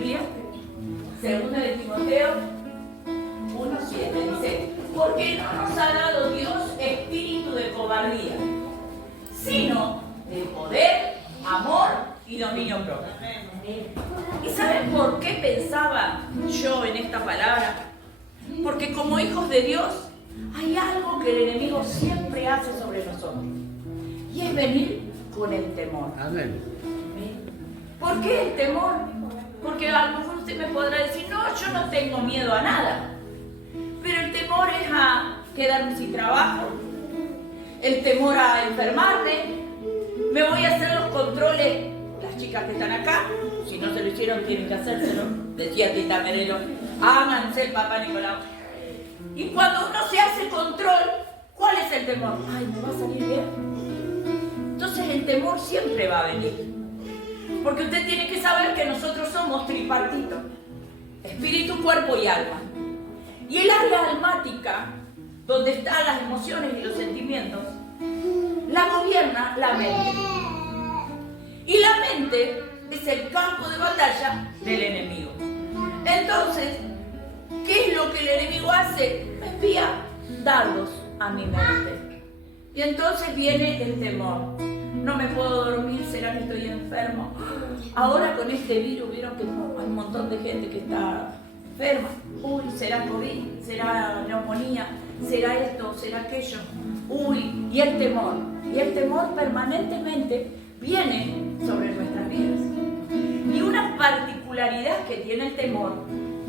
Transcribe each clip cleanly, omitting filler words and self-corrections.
Biblia, segunda de Timoteo 1:7, dice, porque no nos ha dado Dios espíritu de cobardía, sino de poder, amor y dominio propio. ¿Y saben por qué pensaba yo en esta palabra? Porque como hijos de Dios hay algo que el enemigo siempre hace sobre nosotros, y es venir con el temor. Amén. ¿Por qué el temor? Porque a lo mejor usted me podrá decir, no, yo no tengo miedo a nada. Pero el temor es a quedarme sin trabajo, el temor a enfermarme, me voy a hacer los controles, las chicas que están acá, si no se lo hicieron tienen que hacérselo, decía Tita Merelo, háganse el Papá Nicolau. Y cuando uno se hace control, ¿cuál es el temor? Ay, ¿me va a salir bien? Entonces el temor siempre va a venir. Porque usted tiene que saber que nosotros somos tripartitos, espíritu, cuerpo y alma. Y el área almática, donde están las emociones y los sentimientos, la gobierna la mente. Y la mente es el campo de batalla del enemigo. Entonces, ¿qué es lo que el enemigo hace? Me envía dardos a mi mente. Y entonces viene el temor. No me puedo dormir, ¿será que estoy enfermo? Ahora con este virus, vieron que hay un montón de gente que está enferma. Uy, ¿será COVID? ¿Será neumonía? ¿Será esto? ¿Será aquello? Uy, y el temor. Y el temor permanentemente viene sobre nuestras vidas. Y una particularidad que tiene el temor,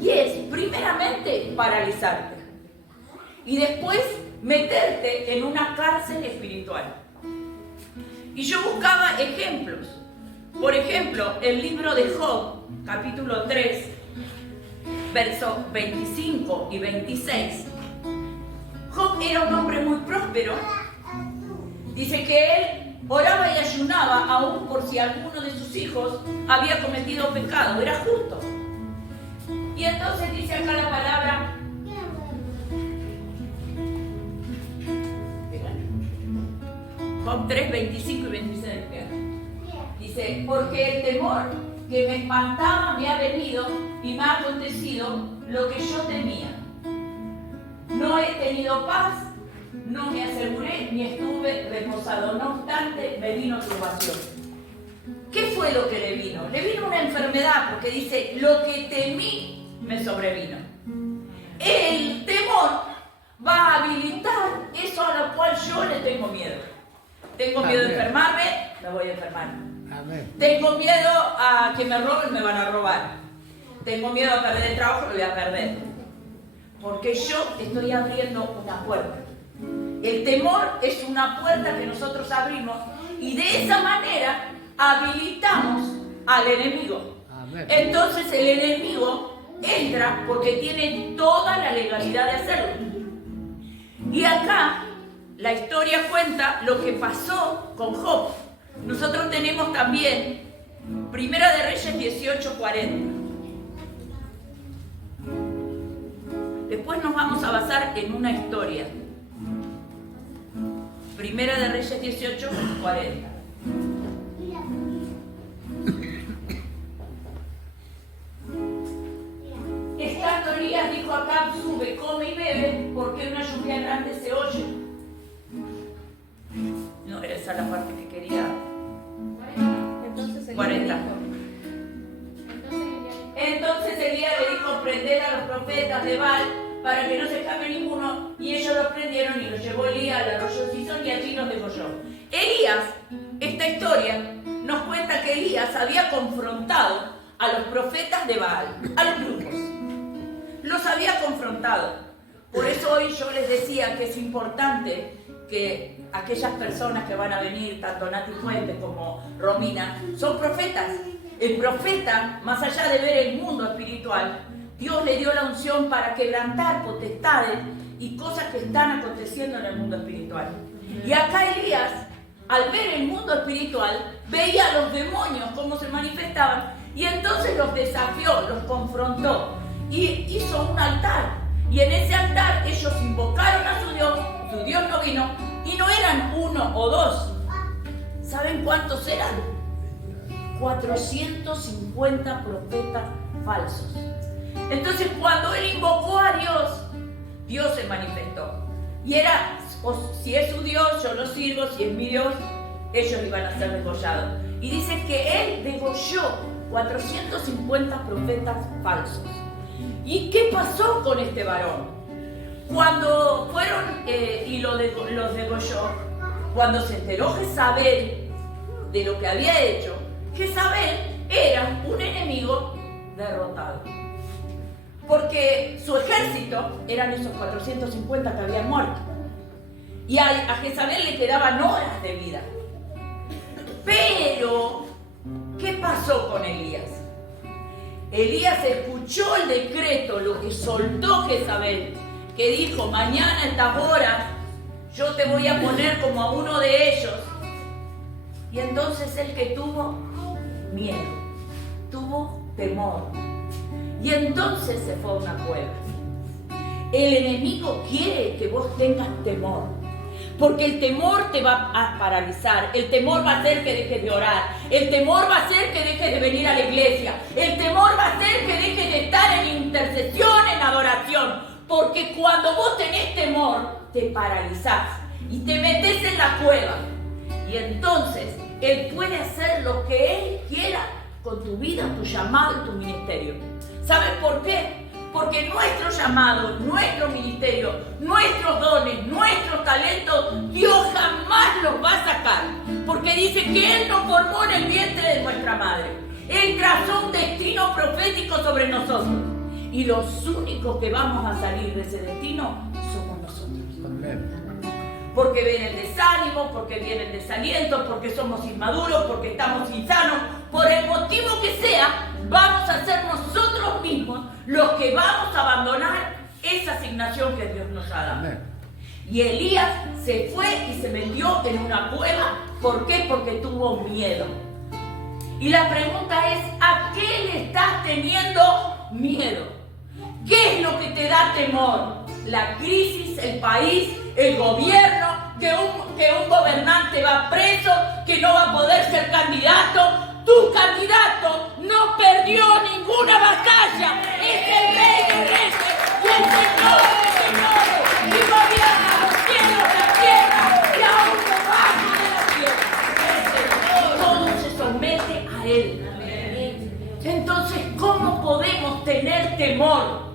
y es primeramente paralizarte. Y después meterte en una cárcel espiritual. Y yo buscaba ejemplos. Por ejemplo, el libro de Job, capítulo 3, versos 25 y 26. Job era un hombre muy próspero. Dice que él oraba y ayunaba aún por si alguno de sus hijos había cometido pecado. Era justo. Y entonces dice acá la palabra... Job 3, 25 y 26. Dice, porque el temor que me espantaba me ha venido y me ha acontecido lo que yo temía. No he tenido paz, no me aseguré ni estuve reposado. No obstante, me vino turbación. ¿Qué fue lo que le vino? Le vino una enfermedad, porque dice, lo que temí me sobrevino. El temor va a habilitar eso a lo cual yo le tengo miedo. Tengo miedo de enfermarme, me voy a enfermar. Amén. Tengo miedo a que me roben, me van a robar. Tengo miedo a perder el trabajo, lo voy a perder. Porque yo estoy abriendo una puerta. El temor es una puerta que nosotros abrimos y de esa manera habilitamos al enemigo. Amén. Entonces el enemigo entra porque tiene toda la legalidad de hacerlo. Y acá la historia cuenta lo que pasó con Job. Nosotros tenemos también Primera de Reyes 18:40. Después nos vamos a basar en una historia. Primera de Reyes 18:40. Estando Elías dijo a Acab, sube, come y bebe, porque una lluvia grande se oye. No, esa es la parte que quería. 40. Entonces Elías le dijo, prender a los profetas de Baal para que no se escape ninguno, y ellos los prendieron y los llevó Elías al arroyo de Sison y allí los degolló. Elías, esta historia nos cuenta que Elías había confrontado a los profetas de Baal, a los grupos. Los había confrontado. Por eso hoy yo les decía que es importante que aquellas personas que van a venir, tanto Nati Fuentes como Romina, son profetas. El profeta, más allá de ver el mundo espiritual, Dios le dio la unción para quebrantar potestades y cosas que están aconteciendo en el mundo espiritual. Y acá Elías, al ver el mundo espiritual, veía a los demonios cómo se manifestaban y entonces los desafió, los confrontó y hizo un altar. Y en ese altar ellos invocaron a su Dios no vino, y no eran uno o dos. ¿Saben cuántos eran? 450 profetas falsos. Entonces cuando él invocó a Dios, Dios se manifestó. Y era, si es su Dios, yo lo sirvo, si es mi Dios, ellos iban a ser degollados. Y dice que él degolló 450 profetas falsos. ¿Y qué pasó con este varón? Cuando fueron y los degolló, cuando se enteró Jezabel de lo que había hecho, Jezabel era un enemigo derrotado. Porque su ejército eran esos 450 que habían muerto. Y a Jezabel le quedaban horas de vida. Pero, ¿qué pasó con Elías? Elías escuchó el decreto, lo que soltó Jezabel, que dijo: mañana a estas horas yo te voy a poner como a uno de ellos. Y entonces él que tuvo miedo, tuvo temor. Y entonces se fue a una cueva. El enemigo quiere que vos tengas temor, porque el temor te va a paralizar, el temor va a hacer que dejes de orar, el temor va a hacer que dejes de venir a la iglesia, el temor va a hacer que dejes de estar en intercesión, en adoración, porque cuando vos tenés temor, te paralizás y te metés en la cueva. Y entonces Él puede hacer lo que Él quiera con tu vida, tu llamado y tu ministerio. ¿Sabes por qué? Porque nuestro llamado, nuestro ministerio, nuestros dones, nuestros talentos, Dios jamás los va a sacar. Porque dice que Él nos formó en el vientre de nuestra madre. Él trazó un destino profético sobre nosotros. Y los únicos que vamos a salir de ese destino somos nosotros. Amén. Porque viene el desánimo, porque viene el desaliento, porque somos inmaduros, porque estamos insanos, por el motivo que sea, vamos a ser nosotros mismos los que vamos a abandonar esa asignación que Dios nos ha dado. Y Elías se fue y se metió en una cueva. ¿Por qué? Porque tuvo miedo. Y la pregunta es: ¿a qué le estás teniendo miedo? ¿Qué es lo que te da temor? La crisis, el país, el gobierno, que un gobernante va preso, que no va a poder ser candidato. Tu candidato no perdió ninguna batalla. Es el Rey de Reyes y el Señor de Señores. Y gobierna los cielos, la tierra y aún debajo de la tierra. Todo se somete a Él. Entonces, ¿cómo podemos tener temor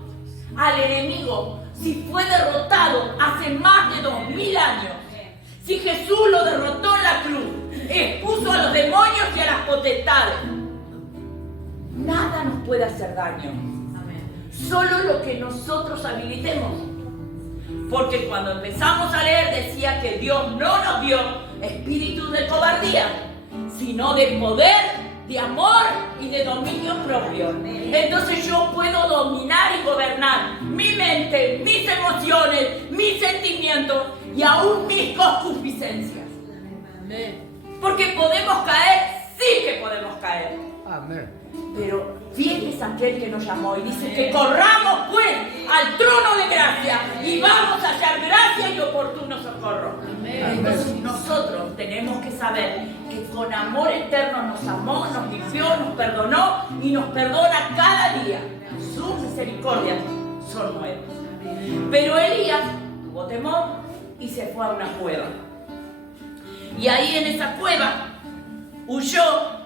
al enemigo si fue derrotado hace más de 2000 años? Si Jesús lo derrotó en la cruz, expuso a los demonios y a las potestades, nada nos puede hacer daño. Solo lo que nosotros habilitemos. Porque cuando empezamos a leer decía que Dios no nos dio espíritu de cobardía, sino de poder, de amor y de dominio propio. Entonces yo puedo dominar y gobernar mi mente, mis emociones, mis sentimientos y aún mis concupiscencias. Porque podemos caer, sí que podemos caer. Amén. Pero fiel es aquel que nos llamó y dice que corramos pues al trono de gracia y vamos a hallar gracia y oportuno socorro. Entonces nosotros tenemos que saber que con amor eterno nos amó, nos limpió, nos perdonó y nos perdona cada día. Sus misericordias son nuevas. Pero Elías tuvo temor y se fue a una cueva. Y ahí en esa cueva huyó.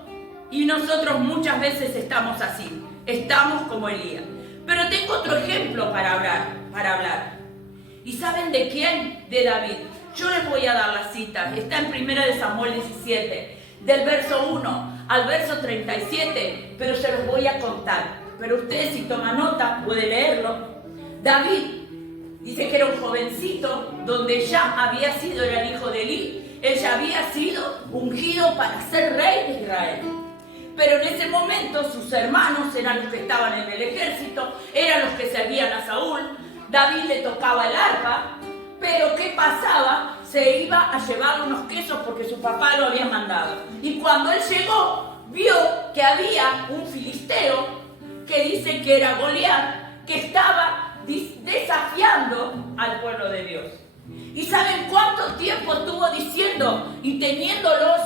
Y nosotros muchas veces estamos así, estamos como Elías. Pero tengo otro ejemplo para hablar. ¿Y saben de quién? De David. Yo les voy a dar la cita, está en 1 Samuel 17, del verso 1 al verso 37, pero se los voy a contar. Pero ustedes, si toman nota, pueden leerlo. David dice que era un jovencito, donde ya había sido, era el hijo de Elí, él ya había sido ungido para ser rey de Israel. Pero en ese momento sus hermanos eran los que estaban en el ejército, eran los que servían a Saúl. David le tocaba el arpa, pero ¿qué pasaba? Se iba a llevar unos quesos porque su papá lo había mandado. Y cuando él llegó, vio que había un filisteo, que dice que era Goliat, que estaba desafiando al pueblo de Dios. ¿Y saben cuánto tiempo estuvo diciendo y teniéndolos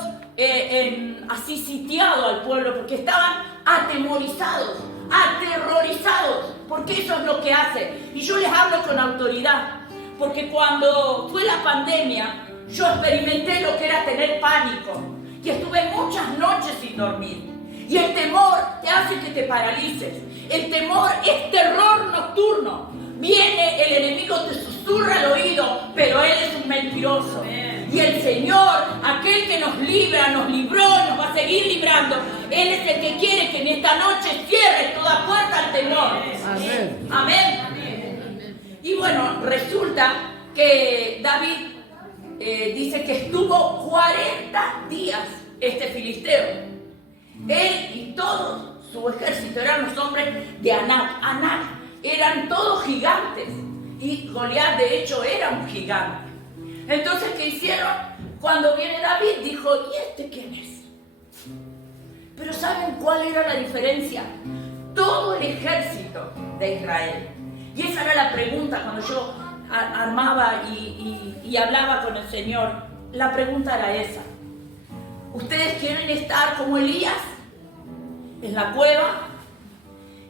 así sitiado al pueblo? Porque estaban atemorizados, aterrorizados, porque eso es lo que hace. Y yo les hablo con autoridad, porque cuando fue la pandemia, yo experimenté lo que era tener pánico, y estuve muchas noches sin dormir. Y el temor te hace que te paralices. El temor es terror nocturno. Viene el enemigo, te susurra al oído, pero él es un mentiroso. Y el Señor, aquel que nos libra, nos libró, nos va a seguir librando. Él es el que quiere que en esta noche cierre toda puerta al temor. Amén. Amén. Y bueno, resulta que David dice que estuvo 40 días este filisteo. Él y todo su ejército eran los hombres de Anac. Anac eran todos gigantes. Y Goliat, de hecho, era un gigante. Entonces, ¿qué hicieron? Cuando viene David, dijo, ¿y este quién es? Pero ¿saben cuál era la diferencia? Todo el ejército de Israel. Y esa era la pregunta cuando yo armaba y hablaba con el Señor. La pregunta era esa. ¿Ustedes quieren estar como Elías en la cueva?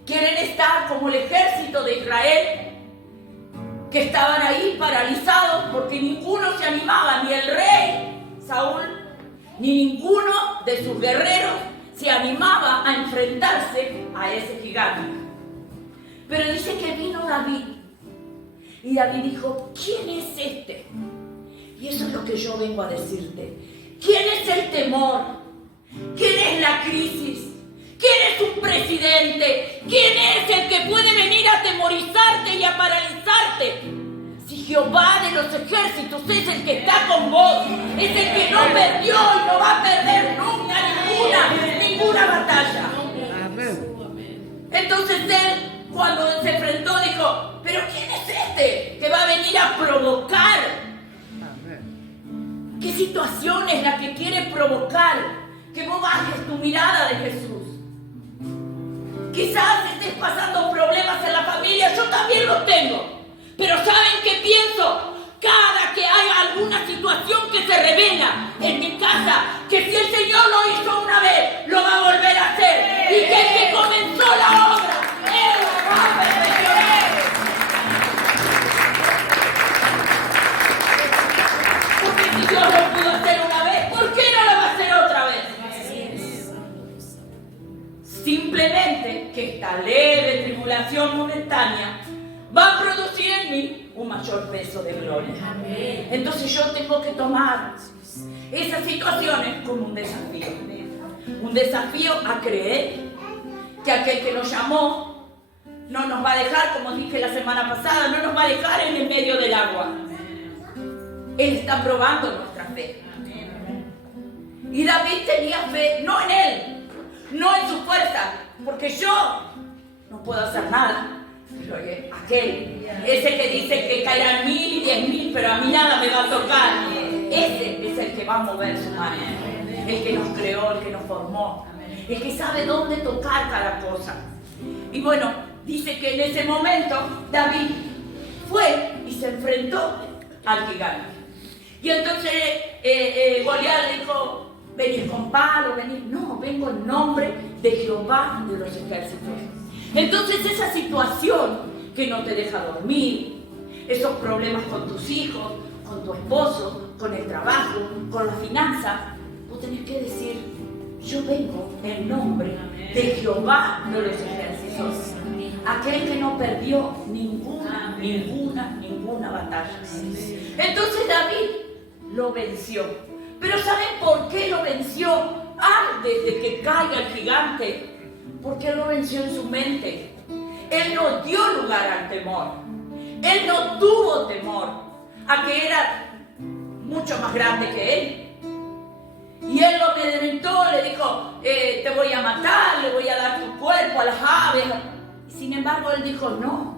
¿Quieren estar como el ejército de Israel? Que estaban ahí paralizados porque ninguno se animaba, ni el rey Saúl, ni ninguno de sus guerreros se animaba a enfrentarse a ese gigante. Pero dice que vino David, y David dijo, ¿quién es este? Y eso es lo que yo vengo a decirte. ¿Quién es el temor? ¿Quién es la crisis? ¿Quién es un presidente? ¿Quién es el que puede venir a atemorizarte y a paralizarte? Si Jehová de los ejércitos es el que está con vos, es el que no perdió y no va a perder nunca ninguna batalla. Amén. Entonces él, cuando se enfrentó, dijo, ¿pero quién es este que va a venir a provocar? Amén. ¿Qué situación es la que quiere provocar que vos bajes tu mirada de Jesús? Quizás estés pasando problemas en la familia, yo también los tengo. Pero ¿saben qué pienso? Cada que hay alguna situación que se revela en mi casa, que si el Señor lo hizo una vez, lo va a volver a hacer. Y que el que comenzó la obra, Él la va a perfeccionar. Porque si Dios lo pudo hacer una vez, ¿por qué no lo va a hacer otra vez? Simplemente que esta leve tribulación momentánea va a producir en mí un mayor peso de gloria. Entonces yo tengo que tomar esas situaciones como un desafío. Un desafío a creer que aquel que nos llamó no nos va a dejar, como dije la semana pasada, no nos va a dejar en el medio del agua. Él está probando nuestra fe. Y David tenía fe, no en él, no en su fuerza, porque yo no puedo hacer nada. Pero aquel, ese que dice que caerán 1000 y 10.000, pero a mí nada me va a tocar, ese es el que va a mover su mano, el que nos creó, el que nos formó, el que sabe dónde tocar cada cosa. Y bueno, dice que en ese momento David fue y se enfrentó al gigante. Y entonces Goliat le dijo, venir con palo, venir. No, vengo en nombre de Jehová de los ejércitos. Entonces esa situación que no te deja dormir, esos problemas con tus hijos, con tu esposo, con el trabajo, con las finanzas, vos tenés que decir, yo vengo en nombre de Jehová de los ejércitos. Aquel que no perdió ninguna batalla. Entonces David lo venció. Pero ¿saben por qué lo venció antes de que caiga el gigante? Porque él lo venció en su mente. Él no dio lugar al temor. Él no tuvo temor a que era mucho más grande que él. Y él lo amedrentó, le dijo, te voy a matar, le voy a dar tu cuerpo a las aves. Y sin embargo él dijo, no,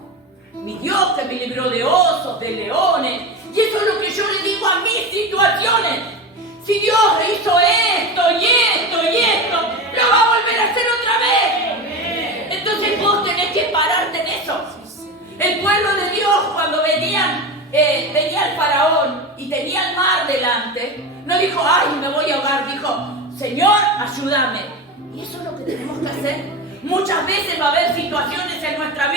mi Dios que me libró de osos, de leones. Y eso es lo que yo le digo a mis situaciones. Si Dios hizo esto y esto y esto, lo va a volver a hacer otra vez. Entonces vos tenés que pararte en eso. El pueblo de Dios, cuando venía el faraón y tenía el mar delante, no dijo, ay, me voy a ahogar. Dijo, Señor, ayúdame. Y eso es lo que tenemos que hacer. Muchas veces va a haber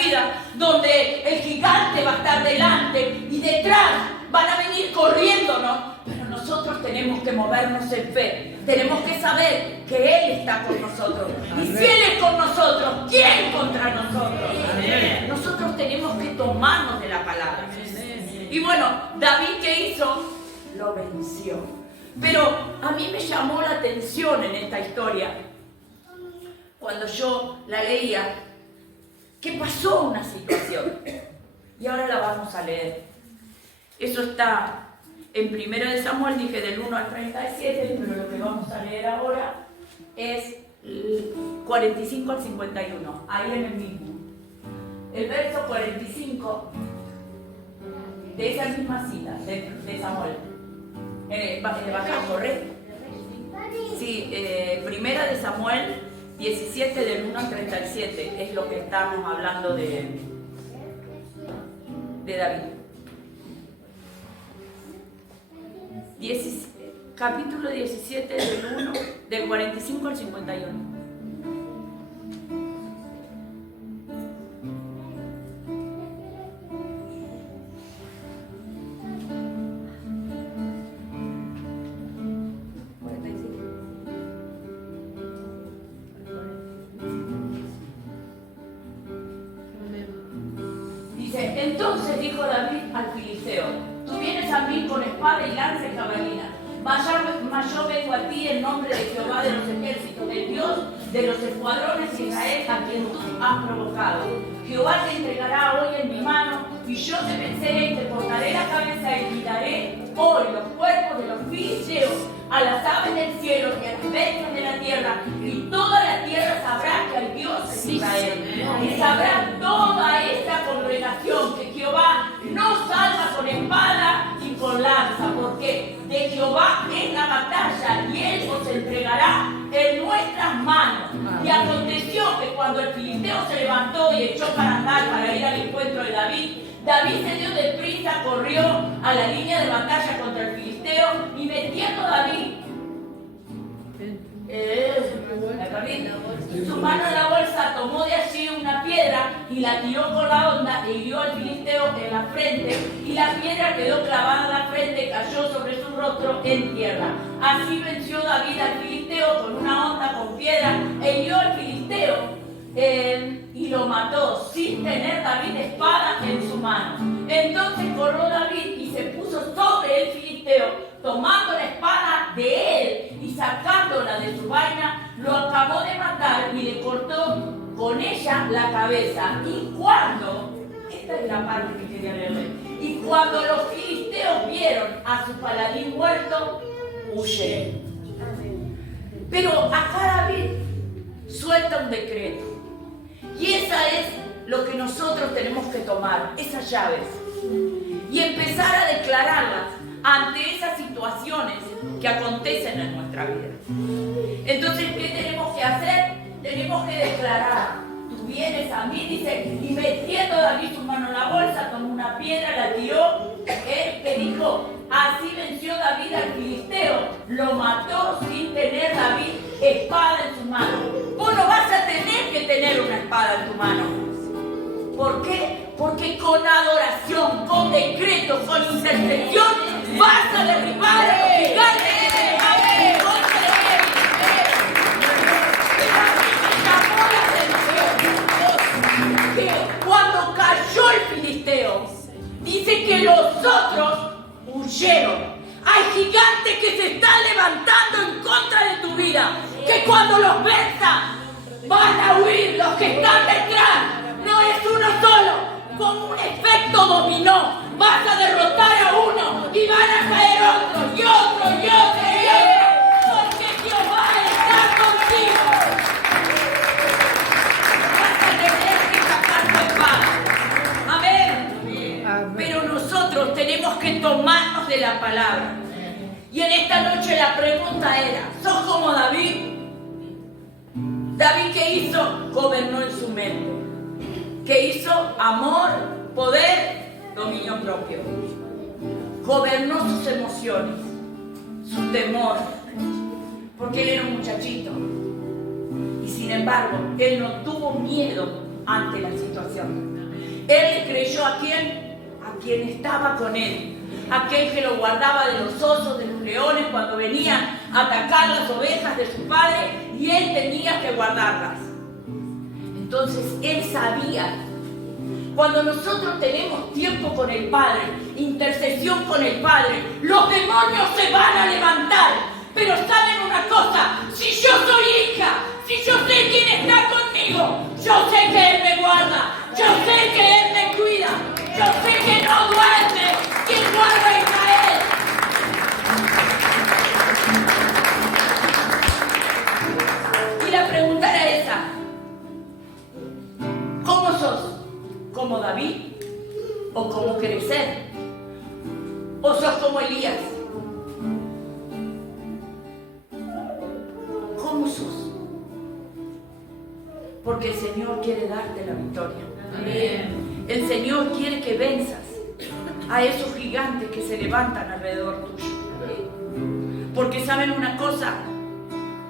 vida, donde el gigante va a estar delante y detrás van a venir corriéndonos, pero nosotros tenemos que movernos en fe. Tenemos que saber que Él está con nosotros. Y si Él es con nosotros, ¿quién contra nosotros? Nosotros tenemos que tomarnos de la palabra. Y bueno, David, ¿qué hizo? Lo venció. Pero a mí me llamó la atención en esta historia, cuando yo la leía, que pasó una situación. Y ahora la vamos a leer. Eso está en 1 Samuel, dije del 1 al 37, pero lo que vamos a leer ahora es 45 al 51, ahí en el mismo. El verso 45 de esa misma cita de Samuel. Bajar, correcto. Sí, 1 de Samuel 17 del 1 al 37 es lo que estamos hablando de David. Capítulo 17 del 45 al 51. Dice, entonces dijo David al filisteo: tú vienes a mí con espada y lanza y jabalina, mas yo vengo a ti en nombre de Jehová de los ejércitos, del Dios de los escuadrones de Israel, a quien tú has provocado. Jehová te entregará hoy en mi mano, y yo te venceré y te cortaré la cabeza y quitaré hoy los cuerpos de los filisteos a las aves del cielo y a las bestias de la tierra, y toda la tierra sabrá que hay Dios en Israel. Y sabrá toda esta congregación que Jehová no salva con espada y con lanza, porque de Jehová es la batalla y Él os entregará en nuestras manos. Y aconteció que cuando el filisteo se levantó y echó para andar para ir al encuentro de David, David se dio deprisa, corrió a la línea de batalla contra el filisteo, y metiendo David su mano en la bolsa, tomó de allí una piedra y la tiró con la honda e hirió al filisteo en la frente, y la piedra quedó clavada en la frente, cayó sobre su rostro en tierra. Así venció David al filisteo con una honda con piedra e hirió al filisteo y lo mató, sin tener David espada en su mano. Entonces corrió David y se puso sobre el filisteo, tomando la espada de él y sacándola de su vaina, lo acabó de matar y le cortó con ella la cabeza. Y cuando, esta es la parte que quería leer, y cuando los filisteos vieron a su paladín muerto, huyeron. Pero acá David suelta un decreto, y esa es lo que nosotros tenemos que tomar, esas llaves, y empezar a declararlas ante esas situaciones que acontecen en nuestra vida. Entonces, ¿qué tenemos que hacer? Tenemos que declarar: tú vienes a mí, dice, y metiendo David su mano en la bolsa, tomó una piedra, la tiró, él que dijo, así venció David al filisteo, lo mató sin tener David espada en su mano. Vos no vas a tener que tener una espada en tu mano. ¿Por qué? Porque con adoración, con decreto, con intercesión, vas a derribar a los gigantes que se levanten en contra de él. Pero a mí me llamó la atención que cuando cayó el filisteo, dice que los otros huyeron. Hay gigantes que se están levantando en contra de tu vida, que cuando los venzas van a huir los que están detrás. No es uno solo, con un efecto dominó. Vas a derrotar a uno y van a caer otros y otros y otros y otros, porque Jehová está contigo. Vas a tener que sacar tu espada. Amén. Amén. Pero nosotros tenemos que tomarnos de la palabra. Y en esta noche la pregunta era: ¿sos como David? ¿David qué hizo? Gobernó en su mente. ¿Qué hizo? Amor, poder, dominio propio. Gobernó sus emociones, su temor, porque él era un muchachito. Y sin embargo, él no tuvo miedo ante la situación. Él creyó a quién estaba con él, aquel que lo guardaba de los osos, de los leones cuando venían a atacar las ovejas de su padre, y él tenía que guardarlas. Entonces él sabía. Cuando nosotros tenemos tiempo con el Padre, intercesión con el Padre, los demonios se van a levantar. Pero ¿saben una cosa? Si yo soy hija, si yo sé quién está conmigo, yo sé que Él me guarda, yo sé que Él me cuida, yo sé que no duerme quien guarda a Israel. Y la pregunta era esa: ¿cómo sos? ¿Como David? ¿O como querés ser? ¿O sos como Elías? ¿Cómo sos? Porque el Señor quiere darte la victoria. Amén. El Señor quiere que venzas a esos gigantes que se levantan alrededor tuyo. Porque saben una cosa,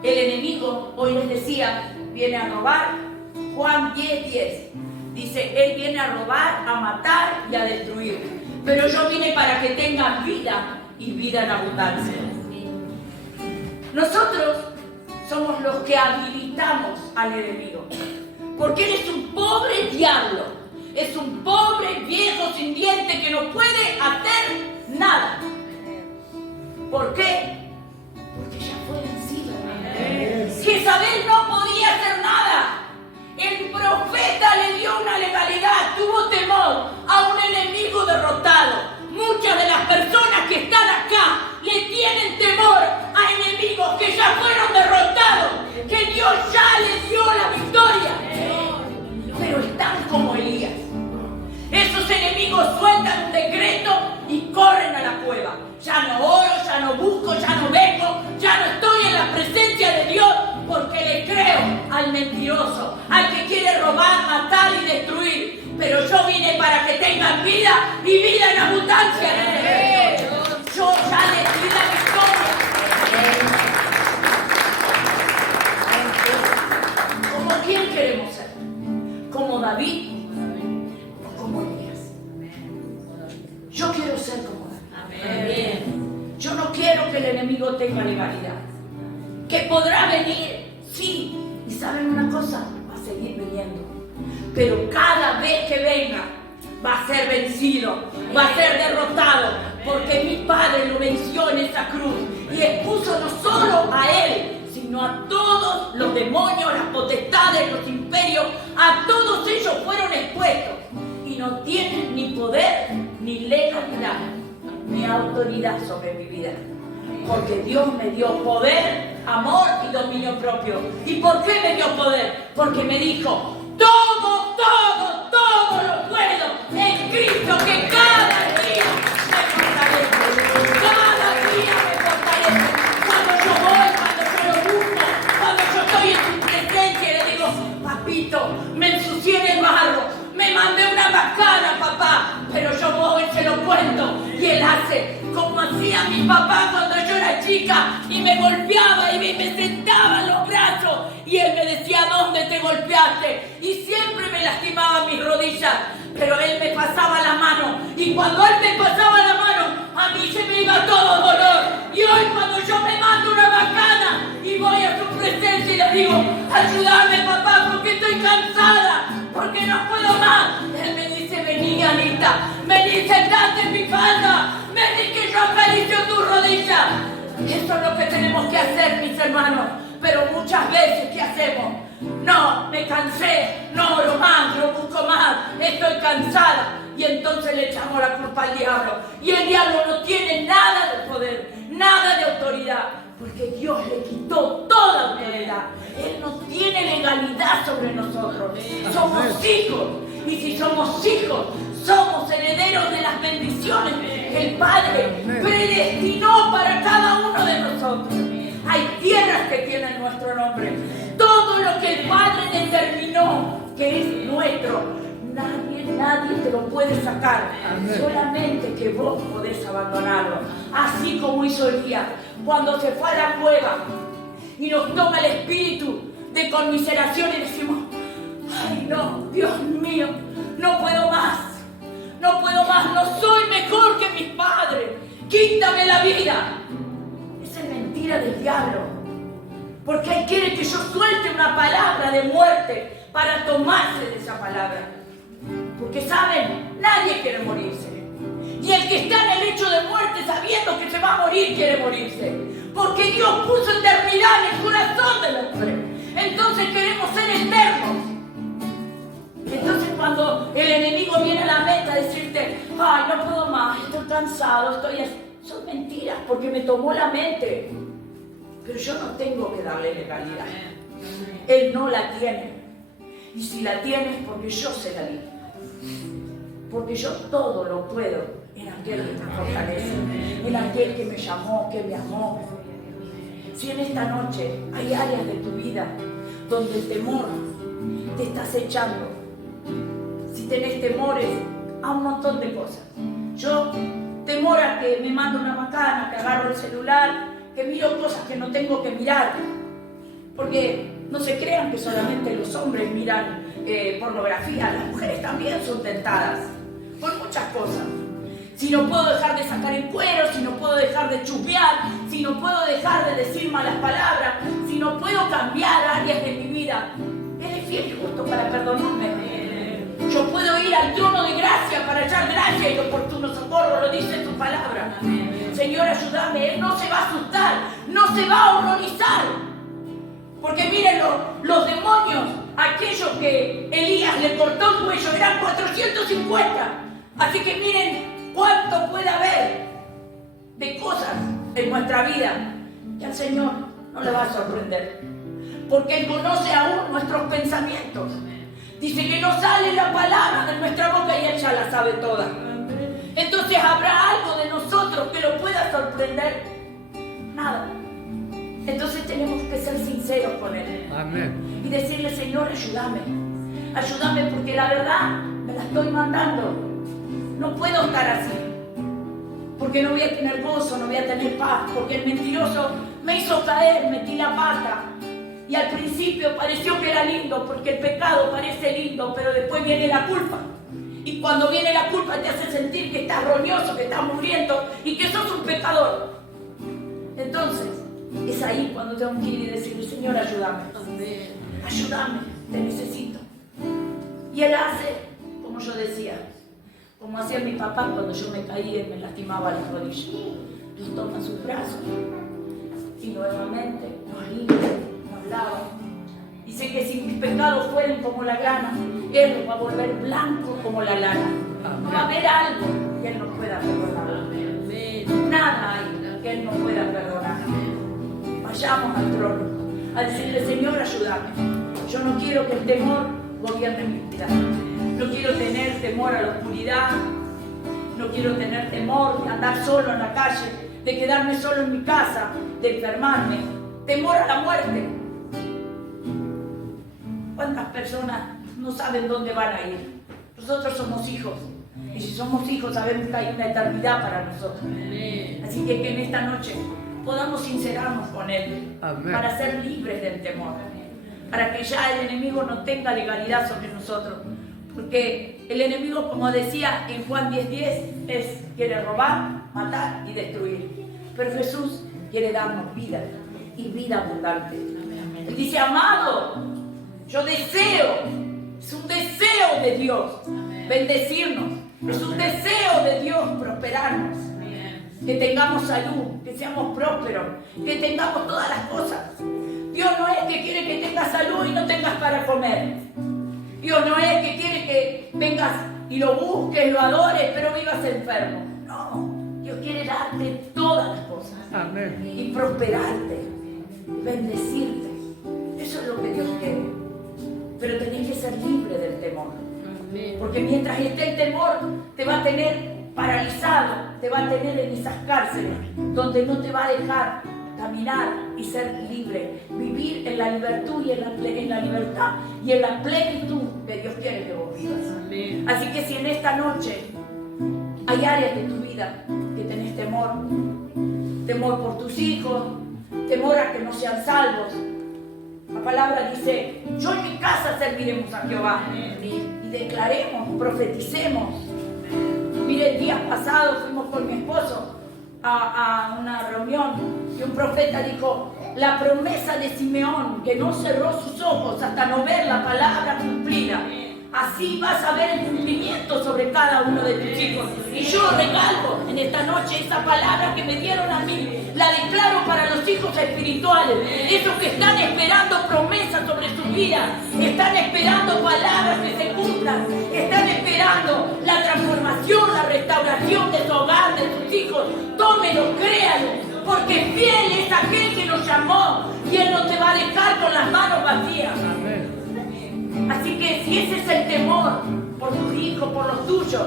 el enemigo, hoy les decía, viene a robar. Juan 10:10 dice: Él viene a robar, a matar y a destruir. Pero yo vine para que tengan vida y vida en abundancia. Nosotros somos los que habilitamos al enemigo. Porque él es un pobre diablo. Es un pobre viejo sin diente que no puede hacer nada. ¿Por qué? Porque ya fue vencido. Jezabel no podía hacer nada. El profeta le dio una legalidad, tuvo temor a un enemigo derrotado. Muchas de las personas que están acá le tienen temor a enemigos que ya fueron derrotados, que Dios ya les dio la victoria. Pero están como Elías. Esos enemigos sueltan un decreto y corren a la cueva. Ya no oro, ya no busco, ya no vengo, ya no estoy en la presencia de Dios, porque le creo al mentiroso, al que quiere robar, matar y destruir. Pero yo vine para que tengan vida y vida en abundancia. Yo ya les di la victoria. ¿Como quién queremos ser? ¿Como David o como Elías? Yo quiero ser como David. Yo no quiero que el enemigo tenga legalidad. ¿Que podrá venir? Sí. ¿Y saben una cosa? Va a seguir viniendo. Pero cada vez que venga, va a ser vencido, va a ser derrotado, porque mi Padre lo venció en esa cruz y expuso no solo a él, sino a todos los demonios, las potestades, los imperios, a todos ellos fueron expuestos y no tienen ni poder, ni legalidad, ni autoridad sobre mi vida. Porque Dios me dio poder, amor y dominio propio. ¿Y por qué me dio poder? Porque me dijo: todo lo puedo en Cristo que cada día me fortalece. Cada día me fortalece. Cuando yo voy, cuando yo lo busco, cuando yo estoy en su presencia y le digo: papito, me ensucié en el barro, me mandé una bacana, papá, pero yo voy y se lo cuento. Y él hace como hacía mi papá cuando yo era chica y me golpeaba y me sentaba en los brazos y él me decía: ¿dónde te golpeaste? Y siempre me lastimaba mis rodillas, pero él me pasaba la mano y cuando él me pasaba la mano a mí se me iba todo dolor. Y hoy cuando yo me mando una bacana y voy a su presencia y le digo: ayúdame, papá, porque estoy cansada, porque no puedo más, él me dice: vení, Anita, vení, sentate en mi falda, vení que yo acaricio tu rodilla. Eso es lo que tenemos que hacer, mis hermanos. Pero muchas veces, ¿qué hacemos? No, me cansé, no oro más, no busco más, estoy cansada. Y entonces le echamos la culpa al diablo. Y el diablo no tiene nada de poder, nada de autoridad, porque Dios le quitó toda autoridad. Él no tiene legalidad sobre nosotros. Somos hijos. Y si somos hijos, somos herederos de las bendiciones que el Padre predestinó para cada uno de nosotros. Hay tierras que tienen nuestro nombre. Todo lo que el Padre determinó que es nuestro, nadie te lo puede sacar. Solamente que vos podés abandonarlo. Así como hizo Elías cuando se fue a la cueva y nos toma el espíritu de conmiseración y decimos: Ay, no, Dios mío, no puedo más. No puedo más, no soy mejor que mis padres. Quítame la vida. Esa es mentira del diablo. Porque Él quiere que yo suelte una palabra de muerte para tomarse de esa palabra. Porque saben, nadie quiere morirse. Y el que está en el lecho de muerte sabiendo que se va a morir, quiere morirse. Porque Dios puso eternidad en el corazón del hombre. Entonces queremos ser eternos. Entonces cuando el enemigo viene a la meta a decirte, ay, no puedo más, estoy cansado, son mentiras porque me tomó la mente. Pero yo no tengo que darle legalidad. Él no la tiene. Y si la tiene es porque yo se la di. Porque yo todo lo puedo en aquel que me fortalece, en aquel que me llamó, que me amó. Si en esta noche hay áreas de tu vida donde el temor te está acechando, si tenés temores a un montón de cosas. Yo temor a que me mande una macana, que agarro el celular, que miro cosas que no tengo que mirar. Porque no se crean que solamente los hombres miran pornografía, las mujeres también son tentadas por muchas cosas. Si no puedo dejar de sacar el cuero, si no puedo dejar de chusmear, si no puedo dejar de decir malas palabras, si no puedo cambiar áreas de mi vida, Él es fiel y justo para perdonarme. Yo puedo ir al trono de gracia para hallar gracia y oportuno socorro, lo dice tu palabra. Señor, ayúdame, Él no se va a asustar, no se va a horrorizar. Porque miren los demonios, aquellos que Elías le cortó el cuello, eran 450. Así que miren cuánto puede haber de cosas en nuestra vida que al Señor no le va a sorprender. Porque Él conoce aún nuestros pensamientos. Dice que no sale la palabra de nuestra boca y Él ya la sabe toda. Entonces, ¿habrá algo de nosotros que lo pueda sorprender? Nada. Entonces tenemos que ser sinceros con Él. Amén. Y decirle, Señor, ayúdame. Ayúdame porque la verdad me la estoy mandando. No puedo estar así. Porque no voy a tener gozo, no voy a tener paz. Porque el mentiroso me hizo caer, metí la pata. Y al principio pareció que era lindo, porque el pecado parece lindo, pero después viene la culpa. Y cuando viene la culpa te hace sentir que estás roñoso, que estás muriendo y que sos un pecador. Entonces, es ahí cuando tengo que ir y decirle, Señor, ayúdame. Ayúdame, te necesito. Y Él hace, como yo decía, como hacía mi papá cuando yo me caía y me lastimaba las rodillas. Los toma en sus brazos y nuevamente nos limpia. Dice que si mis pecados fueren como la grana, Él los va a volver blanco como la lana. No va a haber algo que Él no pueda perdonar. Nada hay que Él no pueda perdonar. Vayamos al trono a decirle, Señor, ayúdame. Yo no quiero que el temor gobierne mi vida. No quiero tener temor a la oscuridad. No quiero tener temor de andar solo en la calle, de quedarme solo en mi casa, de enfermarme. Temor a la muerte. ¿Cuántas personas no saben dónde van a ir? Nosotros somos hijos. Y si somos hijos sabemos que hay una eternidad para nosotros. Así que en esta noche podamos sincerarnos con Él. Amén. Para ser libres del temor. Para que ya el enemigo no tenga legalidad sobre nosotros. Porque el enemigo, como decía en Juan 10:10, quiere robar, matar y destruir. Pero Jesús quiere darnos vida y vida abundante. Él dice, amado, yo deseo, es un deseo de Dios bendecirnos, es un deseo de Dios prosperarnos, que tengamos salud, que seamos prósperos, que tengamos todas las cosas. Dios no es que quiere que tengas salud y no tengas para comer. Dios no es que quiere que vengas y lo busques, lo adores, pero vivas enfermo. No, Dios quiere darte todas las cosas. Amén. Y prosperarte, bendecirte. Eso es lo que Dios quiere. Pero tenés que ser libre del temor. Amén. Porque mientras esté el temor, te va a tener paralizado, te va a tener en esas cárceles, donde no te va a dejar caminar y ser libre, vivir en la libertad y en la libertad y en la plenitud que Dios quiere que vos vivas. Amén. Así que si en esta noche hay áreas de tu vida que tenés temor por tus hijos, temor a que no sean salvos, La palabra dice, yo en mi casa serviremos a Jehová. Y declaremos, profeticemos. Mire, el día pasado fuimos con mi esposo a una reunión y un profeta dijo, la promesa de Simeón, que no cerró sus ojos hasta no ver la palabra cumplida. Así vas a ver el cumplimiento sobre cada uno de tus hijos. Y yo regalo en esta noche esa palabra que me dieron a mí. La declaro para los hijos espirituales. Esos que están esperando promesas sobre su vida. Están esperando palabras que se cumplan. Están esperando la transformación, la restauración de su hogar, de sus hijos. Tómelo, créalo. Porque fiel es aquel que nos llamó. Y Él no te va a dejar con las manos vacías. Así que si ese es el temor por tus hijos, por los tuyos,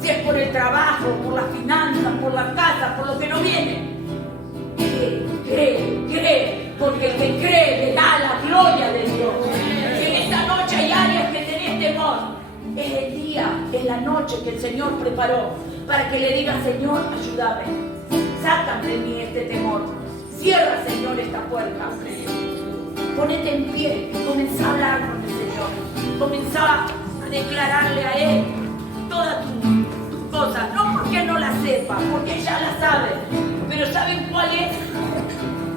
si es por el trabajo, por las finanzas, por la casa, por lo que no viene, cree, porque el que cree le da la gloria de Dios. Si en esta noche hay áreas que tenés temor, es el día, es la noche que el Señor preparó para que le digas, Señor, ayúdame, sácame de mí este temor, cierra, Señor, esta puerta. Ponete en pie y comenzá a hablar con el Señor. Comenzá a declararle a Él todas tus cosas. No porque no las sepa, porque ya las sabe. Pero ¿saben cuál es?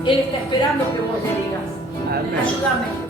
Él está esperando que vos le digas. Ayúdame.